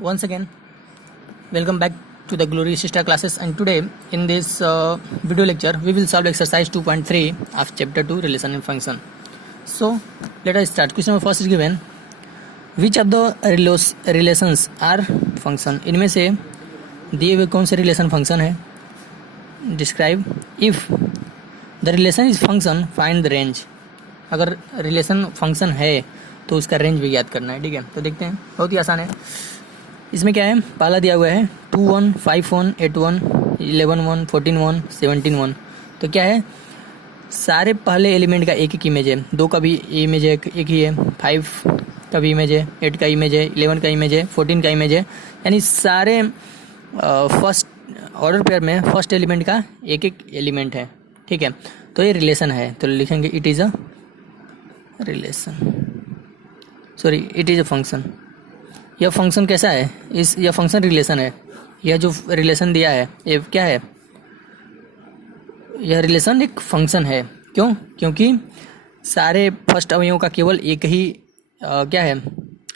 Once again, welcome back to the Glorious Star classes, and today in this video lecture we will solve exercise 2.3 of chapter 2 relation and function. So let us start. Question number first is given, which of the relations are function? इनमें से दिए हुए कौन से relation function है? Describe if the relation is function find the range. अगर relation function है तो उसका रेंज भी याद करना है. ठीक है, तो देखते हैं, बहुत ही आसान है. इसमें क्या है, पहला दिया हुआ है 2 1 5 1 8 1 11 1 14 1 17 1. तो क्या है, सारे पहले एलिमेंट का एक एक इमेज है. 2 का भी इमेज एक ही है, 5 का भी इमेज है, 8 का इमेज है, 11 का इमेज है, 14 का इमेज है. यानी सारे फर्स्ट ऑर्डर पेयर में फर्स्ट एलिमेंट का एक एक एलिमेंट है. ठीक है, तो ये रिलेशन है. तो लिखेंगे it is a relation, sorry it is a function. यह फंक्शन कैसा है, यह फंक्शन रिलेशन है. यह जो रिलेशन दिया है ये क्या है, यह रिलेशन एक फंक्शन है. क्यों? क्योंकि सारे फर्स्ट अवयवों का केवल एक ही क्या है,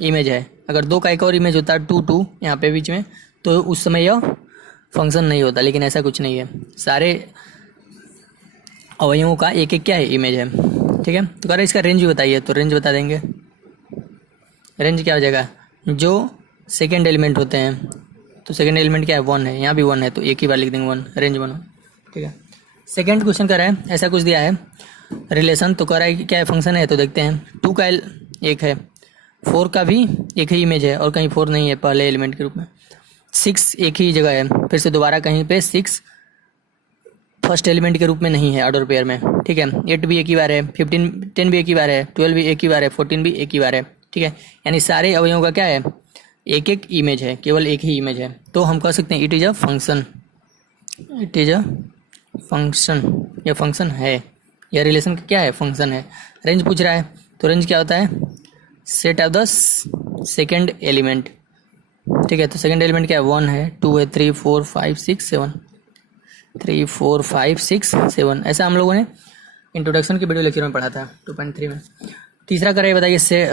इमेज है. अगर 2 का एक और इमेज होता है 2 2 यहाँ पे बीच में, तो उस समय यह फंक्शन नहीं होता. लेकिन ऐसा कुछ नहीं है, सारे अवयवों का एक एक क्या है, इमेज है. ठीक है, तो अगर इसका रेंज भी बताइए तो रेंज बता देंगे. रेंज क्या हो जाएगा, जो सेकेंड एलिमेंट होते हैं, तो सेकेंड एलिमेंट क्या है, 1 है. यहाँ भी 1 है, तो एक ही बार लिख देंगे 1, रेंज 1. ठीक है, सेकेंड क्वेश्चन कर रहा है, ऐसा कुछ दिया है रिलेशन, तो कह रहा है कि क्या है, फंक्शन है. तो देखते हैं, 2 का एक है, 4 का भी एक ही इमेज है और कहीं 4 नहीं है पहले एलिमेंट के रूप में. 6 एक ही जगह है, फिर से दोबारा कहीं पे 6 फर्स्ट एलिमेंट के रूप में नहीं है ऑर्डर पेयर में. ठीक है, 8 भी एक ही बार है, 10 भी एक ही बार है, 12 भी एक ही बार है, 14 भी एक ही बार है. ठीक है, यानी सारे अवयवों का क्या है, एक एक इमेज है, केवल एक ही इमेज है. तो हम कह सकते हैं it is a function. It is a function, यह फंक्शन है. यह रिलेशन क्या है, फंक्शन है. रेंज पूछ रहा है, तो रेंज क्या होता है, set of the second element. ठीक है, तो सेकेंड एलिमेंट क्या है, 1 है, 2 है, 3 4 5 6 7, 3 4 5 6 7. ऐसा हम लोगों ने इंट्रोडक्शन के वीडियो लेक्चर में पढ़ा था 2.3 में. तीसरा करें, बताइए से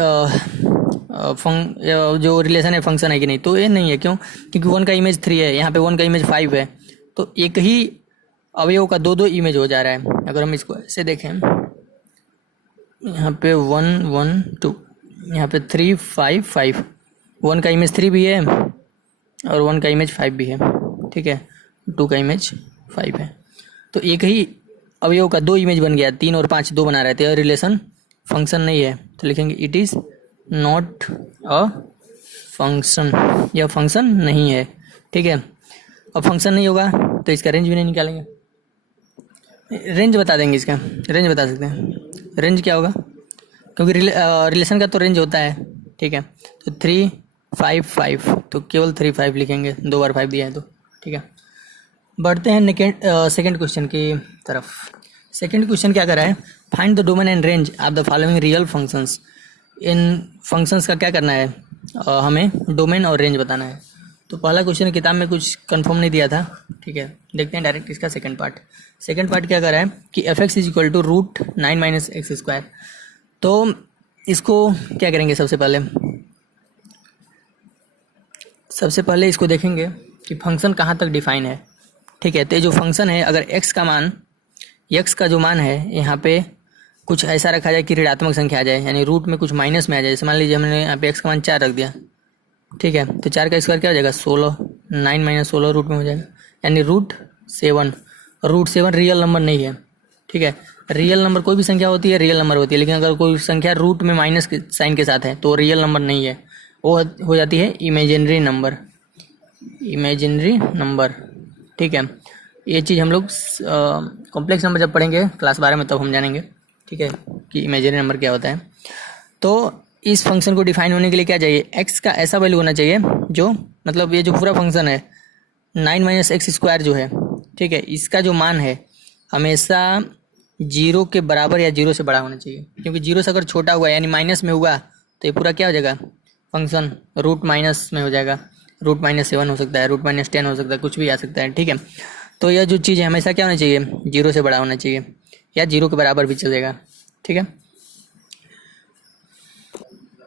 जो रिलेशन है फंक्शन है कि नहीं. तो ये नहीं है. क्यों? क्योंकि 1 का इमेज 3 है, यहाँ पे 1 का इमेज 5 है, तो एक ही अवयव का 2 इमेज हो जा रहा है. अगर हम इसको ऐसे देखें, यहाँ पे 1 1 2, यहाँ पे 3 5 5, 1 का इमेज 3 भी है और 1 का इमेज 5 भी है. ठीक है, 2 का इमेज 5 है, तो एक ही अवयव का 2 इमेज बन गया. 3 और 5 2 बना रहे थे, और रिलेशन फंक्शन नहीं है. तो लिखेंगे it is not a function, यह फंक्शन नहीं है. ठीक है, अब फंक्शन नहीं होगा तो इसका रेंज भी नहीं निकालेंगे. रेंज बता देंगे, इसका रेंज बता सकते हैं. रेंज क्या होगा, क्योंकि रिलेशन का तो रेंज होता है. ठीक है, तो 3 5 5, तो केवल 3 5 लिखेंगे, 2 बार 5 दिया है तो. ठीक है, बढ़ते हैं सेकेंड क्वेश्चन की तरफ. सेकेंड क्वेश्चन क्या कर रहा है, find the domain and range of the following real functions. In functions का क्या करना है, हमें डोमेन और रेंज बताना है. तो पहला क्वेश्चन किताब में कुछ कंफर्म नहीं दिया था. ठीक है, देखते हैं डायरेक्ट इसका सेकंड पार्ट. सेकंड पार्ट क्या कर रहा है कि f(x) is equal to root 9 minus x square. तो इसको क्या करेंगे, सबसे पहले इसको देखेंगे कि फंक्शन कहाँ तक डिफाइन है. ठीक है, तो जो फंक्शन है, अगर x का जो मान है यहाँ पे कुछ ऐसा रखा जाए कि ऋणात्मक संख्या आ जाए, यानी रूट में कुछ माइनस में आ जाए. जैसे मान लीजिए हमने यहाँ पे x का मान 4 रख दिया. ठीक है, तो 4 का स्क्वायर क्या हो जाएगा, 16. 9 माइनस 16 रूट में हो जाएगा, यानी रूट 7. रूट 7 रियल नंबर नहीं है. ठीक है, रियल नंबर कोई भी संख्या होती है, रियल नंबर होती है, लेकिन अगर कोई संख्या रूट में माइनस के साइन के साथ है तो रियल नंबर नहीं है, वो हो जाती है इमेजिनरी नंबर. Imaginary number. ठीक है, ये चीज़ हम लोग कॉम्प्लेक्स नंबर जब पढ़ेंगे क्लास 12 में तब हम जानेंगे. ठीक है, कि इमेजिनरी नंबर क्या होता है. तो इस फंक्शन को डिफाइन होने के लिए क्या चाहिए, x का ऐसा वैल्यू होना चाहिए जो, मतलब ये जो पूरा फंक्शन है 9 माइनस एक्स स्क्वायर जो है, ठीक है, इसका जो मान है हमेशा 0 के बराबर या 0 से बड़ा होना चाहिए. क्योंकि 0 से अगर छोटा हुआ यानी माइनस में हुआ तो ये पूरा क्या हो जाएगा, फंक्शन रूट माइनस में हो जाएगा. रूट -7 हो सकता है, रूट -10 हो सकता है, कुछ भी आ सकता है. ठीक है, तो यह जो चीज़ है हमेशा क्या होना चाहिए, 0 से बड़ा होना चाहिए, या 0 के बराबर भी चलेगा. ठीक है,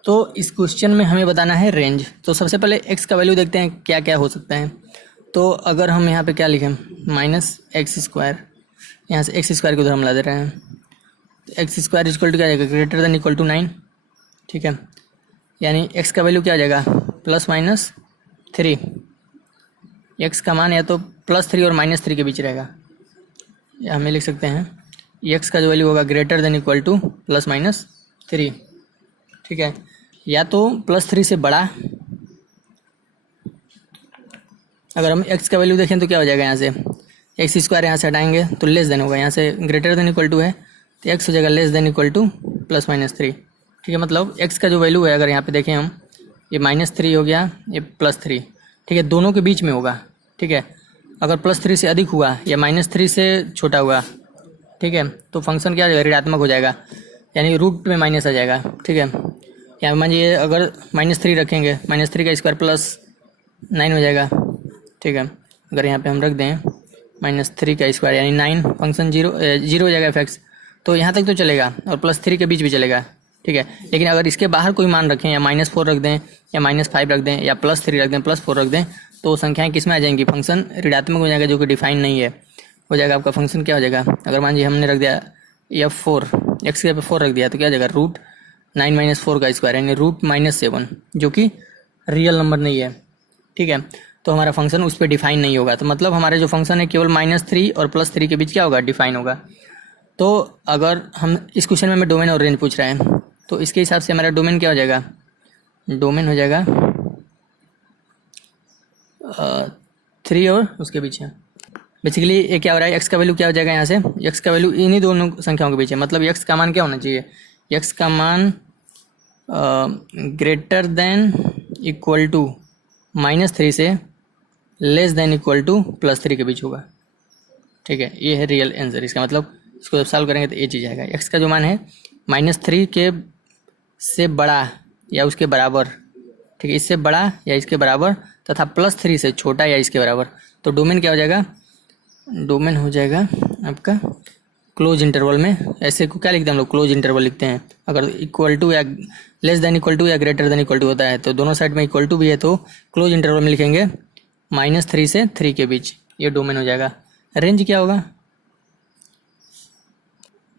तो इस क्वेश्चन में हमें बताना है रेंज। तो सबसे पहले एक्स का वैल्यू देखते हैं क्या क्या हो सकता है। तो अगर हम यहाँ पे क्या लिखें, -x², यहाँ से x² को उधर हम ला दे रहे हैं, x² इक्वल टू क्या आ जाएगा, ग्रेटर देन इक्वल टू 9, ठीक है। यानी x का वैल्यू क्या आ जाएगा, +-3। x का मान या तो +3 और -3 के बीच रहेगा, या हमें लिख सकते हैं x का जो वैल्यू होगा ग्रेटर देन इक्वल टू +-3, ठीक है। या तो +3 से बड़ा, अगर हम x का वैल्यू देखें तो क्या हो जाएगा, यहाँ से x² यहाँ से हटाएंगे तो लेस देन होगा, यहाँ से ग्रेटर देन इक्वल टू है तो x हो जाएगा लेस देन इक्वल टू +-3, ठीक है। मतलब x का जो वैल्यू है अगर यहाँ पे देखें हम, ये -3 हो गया, ये +3, ठीक है, दोनों के बीच में होगा, ठीक है। अगर +3 से अधिक हुआ या -3 से छोटा हुआ, ठीक है, तो फंक्शन क्या हो जाएगा, ऋणात्मक हो जाएगा, यानी रूट में माइनस आ जाएगा, ठीक है। यहाँ मानिए अगर -3 रखेंगे, -3 का स्क्वायर +9 हो जाएगा, ठीक है। अगर यहाँ पे हम रख दें -3 का स्क्वायर यानी 9, फंक्शन जीरो हो जाएगा f(x), तो यहाँ तक तो चलेगा और +3 के बीच भी चलेगा, ठीक है। लेकिन अगर इसके बाहर कोई मान रखें, या -4 रख दें, या -5 रख दें, या +3 रख दें, +4 रख दें, तो संख्याएं किस में आ जाएंगी, फंक्शन ऋणात्मक हो जाएगा, जो कि डिफाइन नहीं है, हो जाएगा आपका फंक्शन क्या हो जाएगा। अगर मान लीजिए हमने रख दिया f4, x के पे 4 रख दिया तो क्या हो जाएगा, √9 - 4 का स्क्वायर यानी √-7, जो कि रियल नंबर नहीं है, ठीक है। तो हमारा फंक्शन उस पर डिफाइन नहीं होगा। तो मतलब हमारे जो फंक्शन है केवल -3 और +3 के बीच क्या होगा, डिफाइन होगा। तो अगर हम इस क्वेश्चन में हमें डोमेन और रेंज पूछ रहे हैं, तो इसके हिसाब से हमारा डोमेन क्या हो जाएगा, डोमेन हो जाएगा 3 और उसके बीच है। बेसिकली ये क्या हो रहा है, x का वैल्यू क्या हो जाएगा, यहाँ से x का वैल्यू इन्हीं दोनों संख्याओं के बीच है। मतलब x का मान क्या होना चाहिए, x का मान ग्रेटर देन इक्वल टू -3 से लेस देन इक्वल टू +3 के बीच होगा, ठीक है। ये है रियल आंसर। इसका मतलब इसको जब सॉल्व करेंगे तो ये चीज़ आएगा, x का जो मान है -3 के से बड़ा या उसके बराबर, ठीक है, इससे बड़ा या इसके बराबर, तथा +3 से छोटा या इसके बराबर। तो डोमेन क्या हो जाएगा, डोमेन हो जाएगा आपका क्लोज इंटरवल में। ऐसे को क्या लिखते हैं हम लोग, क्लोज इंटरवल लिखते हैं। अगर इक्वल टू या लेस देन इक्वल टू या ग्रेटर देन इक्वल टू होता है तो दोनों साइड में इक्वल टू भी है तो क्लोज इंटरवल में लिखेंगे -3 से 3 के बीच, ये डोमेन हो जाएगा। रेंज क्या होगा,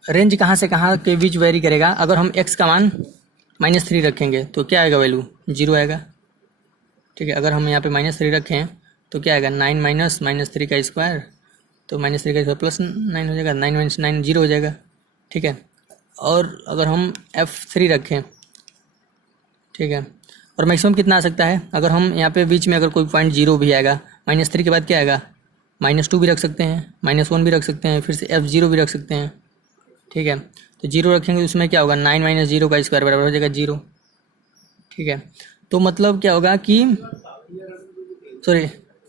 रेंज कहाँ से कहाँ के बीच वेरी करेगा। अगर हम x का मान -3 रखेंगे तो क्या आएगा, वैल्यू 0 आएगा, ठीक है। अगर हम यहाँ पे -3 रखें तो क्या आएगा, 9 - -3 का स्क्वायर, तो -3 का स्क्वायर +9 हो जाएगा, 9 - 9 0 हो जाएगा, ठीक है। और अगर हम f3 रखें, ठीक है, और मैक्सिमम कितना आ सकता है, अगर हम यहाँ पे बीच में अगर कोई पॉइंट 0 भी आएगा, -3 के बाद क्या आएगा, -2 भी रख सकते हैं, -1 भी रख सकते हैं, फिर से f0 भी रख सकते हैं, ठीक है। तो 0 रखेंगे तो उसमें क्या होगा, 9 - 0 का स्क्वायर बराबर हो जाएगा 0, ठीक है। तो मतलब क्या होगा कि सॉरी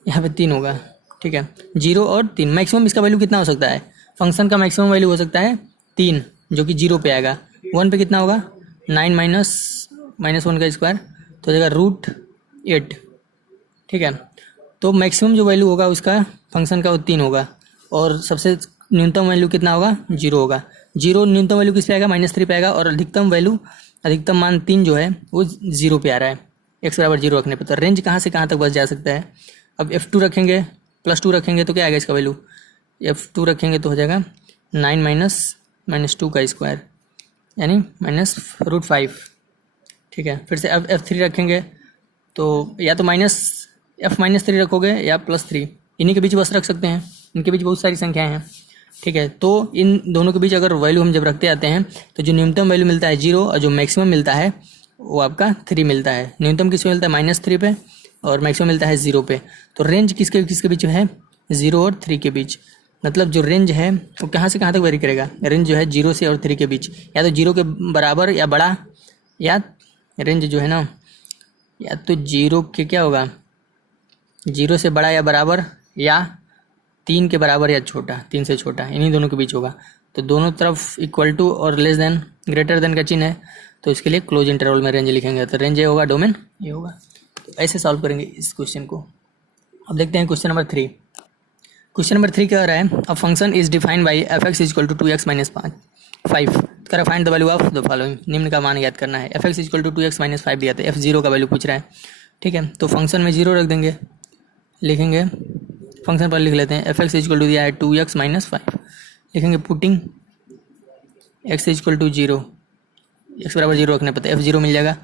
यहाँ पे 3 होगा, ठीक है, 0 और 3। मैक्सिमम इसका वैल्यू कितना हो सकता है, फंक्शन का मैक्सिमम वैल्यू हो सकता है 3, जो कि 0 पे आएगा। 1 पे कितना होगा, 9 - -1 का स्क्वायर, तो हो जाएगा √8, ठीक है। तो मैक्सिमम जो वैल्यू होगा उसका फंक्शन का वो 3 होगा, और सबसे न्यूनतम वैल्यू कितना होगा, 0 होगा। 0 न्यूनतम वैल्यू किस पे आएगा, -3 पे आएगा, और अधिकतम वैल्यू अधिकतम मान 3 जो है वो 0 पे आ रहा है, x बराबर 0 रखने पे। तो रेंज कहाँ से कहाँ तक बच जा सकता है। अब f2 रखेंगे, +2 रखेंगे तो क्या आएगा इसका वैल्यू, f2 रखेंगे तो हो जाएगा 9 - -2 का स्क्वायर यानी -√5, ठीक है। फिर से अब f3 रखेंगे तो या तो -3 रखोगे या +3, इन्हीं के बीच बस रख सकते हैं, इनके बीच बहुत सारी संख्याएं हैं, ठीक है। तो इन दोनों के बीच अगर वैल्यू हम जब रखते आते हैं तो जो न्यूनतम वैल्यू मिलता है 0 और जो मैक्सिमम मिलता है वो आपका 3 मिलता है। न्यूनतम किस पे मिलता है, -3 पे, और मैक्सिमम मिलता है 0 पे। तो रेंज किसके किसके बीच है, 0 और 3 के बीच। मतलब जो रेंज है वो कहाँ से कहाँ तक वेरी करेगा, रेंज जो है 0 से और 3 के बीच, या तो 0 के बराबर या बड़ा, या रेंज जो है ना या तो 0 के क्या होगा, 0 से बड़ा या बराबर, या 3 के बराबर या छोटा, 3 से छोटा, इन्हीं दोनों के बीच होगा। तो दोनों तरफ इक्वल टू और लेस देन ग्रेटर देन का चिन्ह है, तो इसके लिए क्लोज इंटरवल में रेंज लिखेंगे। तो रेंज ये होगा, डोमेन ये होगा। तो ऐसे सॉल्व करेंगे इस क्वेश्चन को। अब देखते हैं क्वेश्चन नंबर 3। क्वेश्चन नंबर 3 क्या हो रहा है, a function is defined by f(x = 2x - 5). करा find the value of the following, निम्न का मान याद करना है। f(x = 2x - 5) दिया था, f0 का वैल्यू पूछ रहा है, ठीक है। तो फंक्शन में 0 रख देंगे, लिखेंगे फंक्शन पर लिख लेते हैं f(x = दिया है 2x - 5), लिखेंगे पुटिंग x = 0, x बराबर 0 रखने पर f0 मिल जाएगा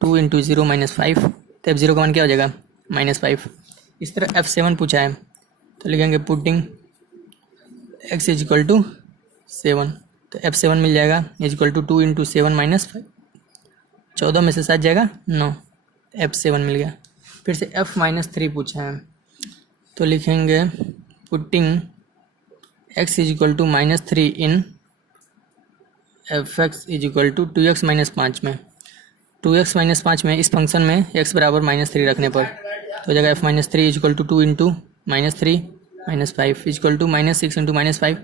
2 × 0 - 5, तो f0 का मान क्या हो जाएगा -5। इस तरह f7 पूछा है, तो लिखेंगे पुटिंग x = 7, तो f7 मिल जाएगा = 2 × 7 - 5, 14 में से 7 जाएगा 9, f7 मिल गया। फिर से f-3 पूछा है, तो लिखेंगे पुटिंग x = -3 इन f(x = 2x - 5) में, 2x - 5 में इस फंक्शन में x बराबर -3 रखने पर तो हो जाएगा f-3 = 2 × -3 - 5 = -6 × -5,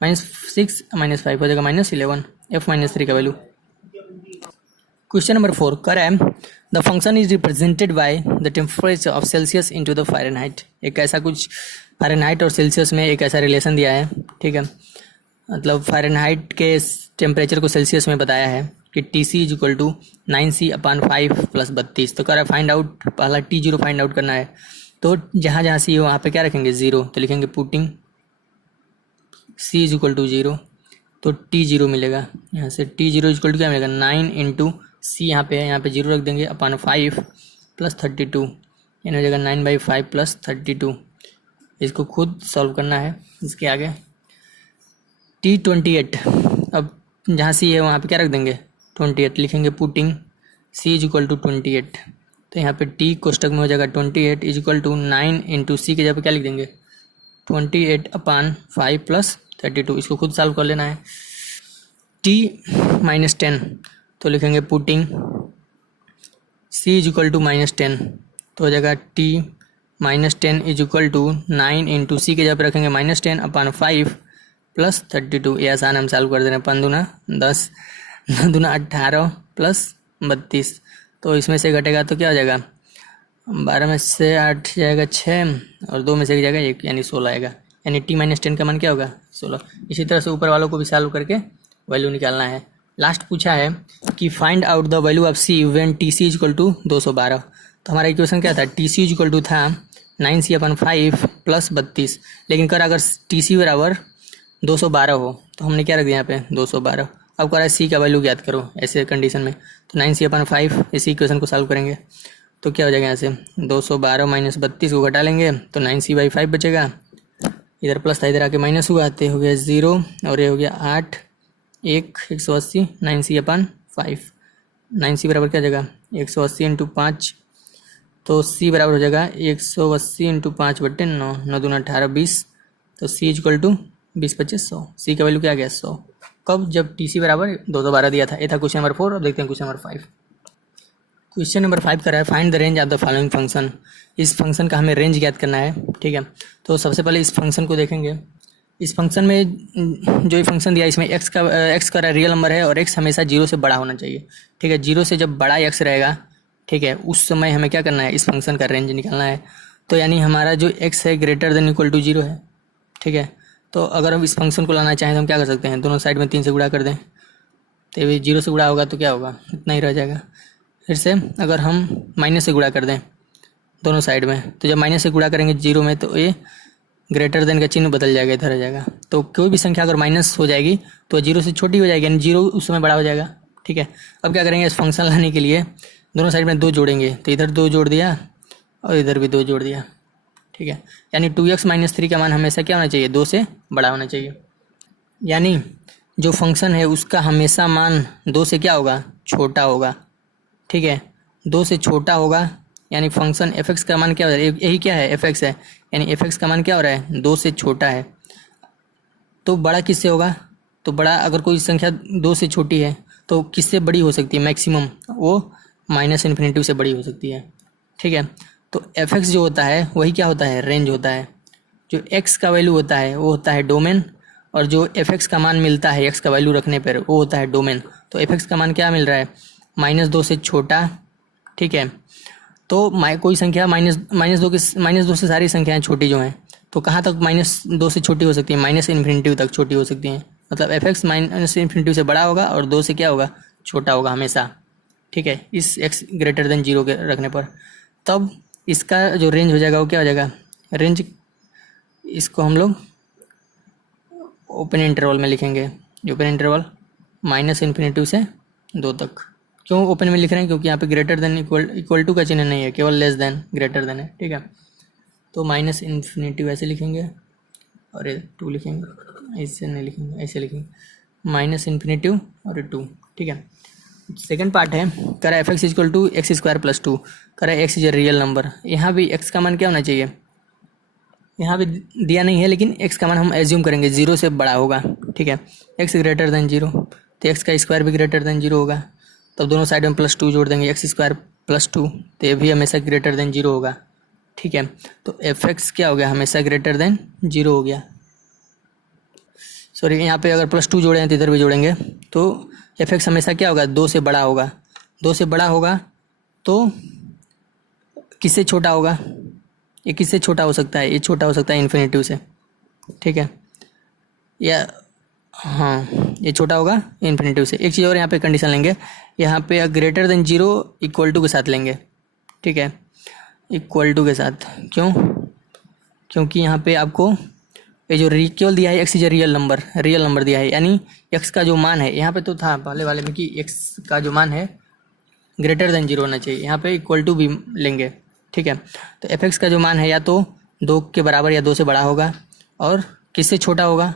-6 - 5 हो जाएगा -11, f-3 का वैल्यू। क्वेश्चन नंबर 4 कर है the function is represented by the temperature of Celsius into the Fahrenheit. एक ऐसा कुछ फ़ारेनहाइट और सेल्सियस में एक ऐसा रिलेशन दिया है, ठीक है, मतलब फ़ारेनहाइट के टेम्परेचर को सेल्सियस में बताया है कि TC = 9C/5 + 32। तो कह रहा है फाइंड आउट, पहला T0 फाइंड आउट करना है, तो जहाँ जहाँ C हो वहाँ पे क्या रखेंगे 0, तो लिखेंगे पुटिंग C = 0, तो T0 मिलेगा। यहाँ से T0 = क्या मिलेगा 9 × C, यहाँ पे 0 रख देंगे अपन 5 + 32, यानी हो जाएगा 9/5 + 32। इसको खुद सॉल्व करना है। इसके आगे T28, अब जहाँ C है वहाँ पे क्या रख देंगे 28, लिखेंगे पुटिंग C = 28, तो यहाँ पे T कोष्टक में हो जाएगा 28 = 9 × C के जगह पे क्या लिख देंगे 28/5 + 32। इसको खुद सॉल्व कर लेना है। T-10, तो लिखेंगे पुटिंग C = -10, तो हो जाएगा T-10 = 9 × C के जगह पे रखेंगे -10/5 + 32। ये आसान हम सॉल्व कर दे रहे हैं, 5 दूना 10, 9 दूना 18 + 32, तो इसमें से घटेगा तो क्या हो जाएगा 12 में से 8 जाएगा 6 और 2 में से 1 जाएगा 1, यानी 16 आएगा, यानी T-10 का मान क्या होगा 16। इसी तरह से ऊपर वालों को भी सॉल्व करके वैल्यू निकालना है। लास्ट पूछा है कि find out the value of C when TC = 212। तो हमारा इक्वेशन क्या था, TC = था 9C/5 + 32, लेकिन कर अगर TC बराबर 212 हो तो हमने क्या रख दिया यहाँ पे 212। अब कह रहा है C का वैल्यू ज्ञात करो ऐसे कंडीशन में, तो 9C/5 इसी इक्वेशन को सॉल्व करेंगे तो क्या हो जाएगा, यहाँ से 212 - 32 को घटा लेंगे तो 9C/5 बचेगा, इधर प्लस था इधर आके माइनस हुआ, तो हो गया 0 और ये हो गया 8, 180, 9C/5, 9C बराबर क्या जगह 180 × 5, तो C बराबर हो जाएगा 180 × 5/9, 9 दूना 18, 20, तो C = 20 25 100। C का वैल्यू क्या गया 100, कब, जब TC बराबर 212 दिया था। ये था क्वेश्चन नंबर 4। अब देखते हैं क्वेश्चन नंबर 5। क्वेश्चन नंबर 5 कर रहा है find the range of the following function. इस फंक्शन का हमें रेंज ज्ञात करना है, ठीक है। तो सबसे पहले इस फंक्शन को देखेंगे। इस फंक्शन में जो ये फंक्शन दिया है इसमें x का रियल नंबर है और x हमेशा 0 से बड़ा होना चाहिए, ठीक है। 0 से जब बड़ा x रहेगा, ठीक है, उस समय हमें क्या करना है, इस फंक्शन का रेंज निकालना है। तो यानी हमारा जो x है > 0 है, ठीक है। तो अगर हम इस फंक्शन को लाना चाहें तो हम क्या कर सकते हैं, दोनों साइड में 3 से गुणा कर दें, तो ये 0 से गुणा होगा तो क्या होगा, इतना ही रह जाएगा। फिर से अगर हम माइनस से गुणा कर दें दोनों साइड में, तो जब माइनस से गुणा करेंगे 0 में तो ये > का चिन्ह बदल जाएगा, इधर आ जाएगा। तो कोई भी संख्या अगर माइनस हो जाएगी तो 0 से छोटी हो जाएगी, यानी 0 उस समय बड़ा हो जाएगा, ठीक है। अब क्या करेंगे, इस फंक्शन लाने के लिए दोनों साइड में 2 जोड़ेंगे, तो इधर 2 जोड़ दिया और इधर भी 2 जोड़ दिया, ठीक है। यानी 2x - 3 का मान हमेशा क्या होना चाहिए, 2 से बड़ा होना चाहिए। यानी जो फंक्शन है उसका हमेशा मान 2 से क्या होगा, छोटा होगा, ठीक है। 2 से छोटा होगा, यानी फंक्शन f(x) का मान क्या हो रहा है, यही क्या है f(x) है, यानी f(x) का मान क्या हो रहा है 2 से छोटा है। तो बड़ा किससे होगा, तो बड़ा अगर कोई संख्या 2 से छोटी है तो किससे बड़ी हो सकती है, मैक्सिमम वो -∞ से बड़ी हो सकती है, ठीक है। तो f(x) जो होता है वही क्या होता है, रेंज होता है। जो x का वैल्यू होता है वो होता है डोमेन, और जो f(x) का मान मिलता है x का वैल्यू रखने पर वो होता है डोमेन। तो f(x) का मान क्या मिल रहा है, -2 से छोटा, ठीक है। तो कोई संख्या -2 से सारी संख्याएं छोटी जो हैं, तो कहाँ तक -2 से छोटी हो सकती है, -∞ तक छोटी हो सकती हैं, मतलब एफ एक्स माइनस इन्फिनिटी से बड़ा होगा और 2 से क्या होगा, छोटा होगा हमेशा, ठीक है, इस एक्स ग्रेटर देन 0 के रखने पर। तब इसका जो रेंज हो जाएगा वो क्या हो जाएगा, रेंज, इसको हम लोग ओपन इंटरवल में लिखेंगे, ओपन इंटरवल माइनस इन्फिनिटी से 2 तक। क्यों ओपन में लिख रहे हैं, क्योंकि यहाँ पे ग्रेटर देन इक्वल टू का चिन्ह नहीं है, केवल लेस देन ग्रेटर देन है, ठीक है। तो माइनस इन्फिनिटी वैसे लिखेंगे और ये 2 लिखेंगे, ऐसे नहीं लिखेंगे, ऐसे लिखेंगे माइनस इन्फिनिटी और ये 2, ठीक है। सेकंड पार्ट है, करा f x equal to x square plus 2, करा x is a real number. यहाँ भी एक्स का मान क्या होना चाहिए, यहाँ भी दिया नहीं है लेकिन एक्स का मान हम एज्यूम करेंगे 0 से बड़ा होगा, ठीक है। एक्स ग्रेटर देन 0 तो एक्स का स्क्वायर भी ग्रेटर देन 0 होगा, तब दोनों साइड में प्लस 2 जोड़ देंगे, एक्स स्क्वायर प्लस 2 तो ये भी हमेशा ग्रेटर देन 0 होगा, ठीक है। तो एफ एक्स क्या हो गया, हमेशा ग्रेटर देन 0 हो गया। सॉरी, यहाँ पे अगर प्लस 2 जोड़े हैं तो इधर भी जोड़ेंगे, तो एफ एक्स हमेशा क्या होगा, 2 से बड़ा होगा। 2 से बड़ा होगा तो किससे छोटा होगा, ये किससे छोटा हो सकता है, ये छोटा हो सकता है इन्फिनिटी से, ठीक है, या हाँ ये छोटा होगा इन्फिनिटी से। एक चीज़ और यहाँ पे कंडीशन लेंगे, यहाँ पे ग्रेटर देन 0 इक्वल टू के साथ लेंगे, ठीक है, इक्वल टू के साथ। क्यों, क्योंकि यहाँ पे आपको ये जो केवल दिया है x is a real number दिया है, यानी एक्स का जो मान है, यहाँ पे तो था पहले वाले में कि एक्स का जो मान है ग्रेटर देन 0 होना चाहिए, यहाँ पे इक्वल टू भी लेंगे, ठीक है। तो एफ एक्स का जो मान है या तो 2 के बराबर या 2 से बड़ा होगा, और किससे छोटा होगा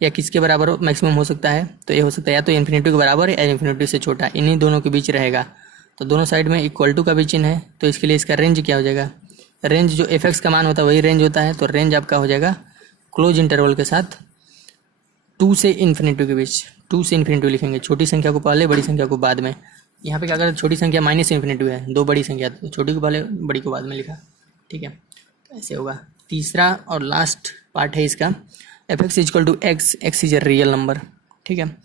या किसके बराबर मैक्सिमम हो सकता है, तो ये हो सकता है या तो इन्फिनिटी के बराबर या इन्फिनिटी से छोटा, इन्हीं दोनों के बीच रहेगा। तो दोनों साइड में इक्वल टू का भी चिन्ह है, तो इसके लिए इसका रेंज क्या हो जाएगा, रेंज जो एफ एक्स का मान होता है वही रेंज होता है, तो रेंज आपका हो जाएगा क्लोज इंटरवल के साथ 2 से इन्फिनिटी के बीच। 2 से इन्फिनिटी लिखेंगे, छोटी संख्या को पहले बड़ी संख्या को बाद में। यहाँ पे क्या करें, छोटी संख्या माइनस इन्फिनिटी है, 2 बड़ी संख्या, तो छोटी को पहले बड़ी को बाद में लिखा, ठीक है, तो ऐसे होगा। तीसरा और लास्ट पार्ट है इसका, f x equal to x, x is a real number, ठीक है।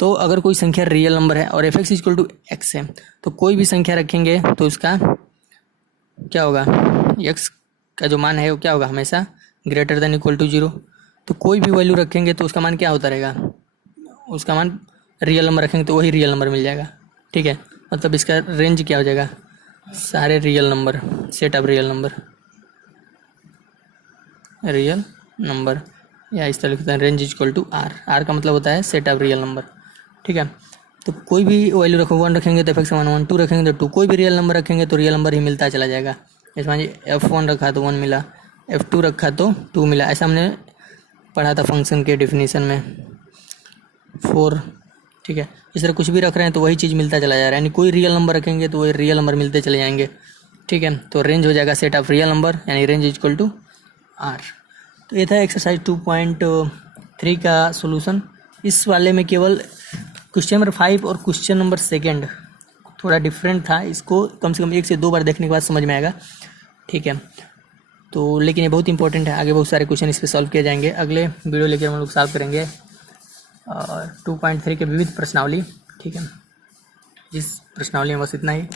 तो अगर कोई संख्या रियल नंबर है और f x equal to x है, तो कोई भी संख्या रखेंगे तो उसका क्या होगा, एक्स का जो मान है वो क्या होगा, हमेशा ग्रेटर देन इक्वल टू 0। तो कोई भी वैल्यू रखेंगे तो उसका मान क्या होता रहेगा, उसका मान रियल नंबर रखेंगे तो वही रियल नंबर मिल जाएगा, ठीक है। मतलब इसका रेंज क्या हो जाएगा, सारे real number, set of real number, या इस तरह लिखते हैं range equal to R. R का मतलब होता है सेट ऑफ रियल नंबर, ठीक है। तो कोई भी वैल्यू रखो, 1 रखेंगे तो एफ एक्स का मान 1, 2 रखेंगे तो 2, कोई भी रियल नंबर रखेंगे तो रियल नंबर ही मिलता चला जाएगा। जैसे मान लीजिए F1 रखा तो 1 मिला, F2 रखा तो 2 मिला, ऐसा हमने पढ़ा था फंक्शन के डिफिनीशन में 4, ठीक है। इस तरह कुछ भी रख रहे हैं तो वही चीज़ मिलता चला जा रहा है, यानी कोई रियल नंबर रखेंगे तो वही रियल नंबर मिलते चले जाएंगे, ठीक है। तो रेंज हो जाएगा सेट ऑफ रियल नंबर, यानी रेंज इक्वल टू आर। तो ये था एक्सरसाइज 2.3 का सोल्यूशन। इस वाले में केवल क्वेश्चन नंबर 5 और क्वेश्चन नंबर 2 थोड़ा डिफरेंट था, इसको कम से कम 1 से 2 बार देखने के बाद समझ में आएगा, ठीक है। तो लेकिन ये बहुत इंपॉर्टेंट है, आगे बहुत सारे क्वेश्चन इस पर सॉल्व किए जाएंगे। अगले वीडियो लेकर हम लोग सॉल्व करेंगे 2.3 के विविध प्रश्नावली, ठीक है। जिस प्रश्नावली में बस इतना ही।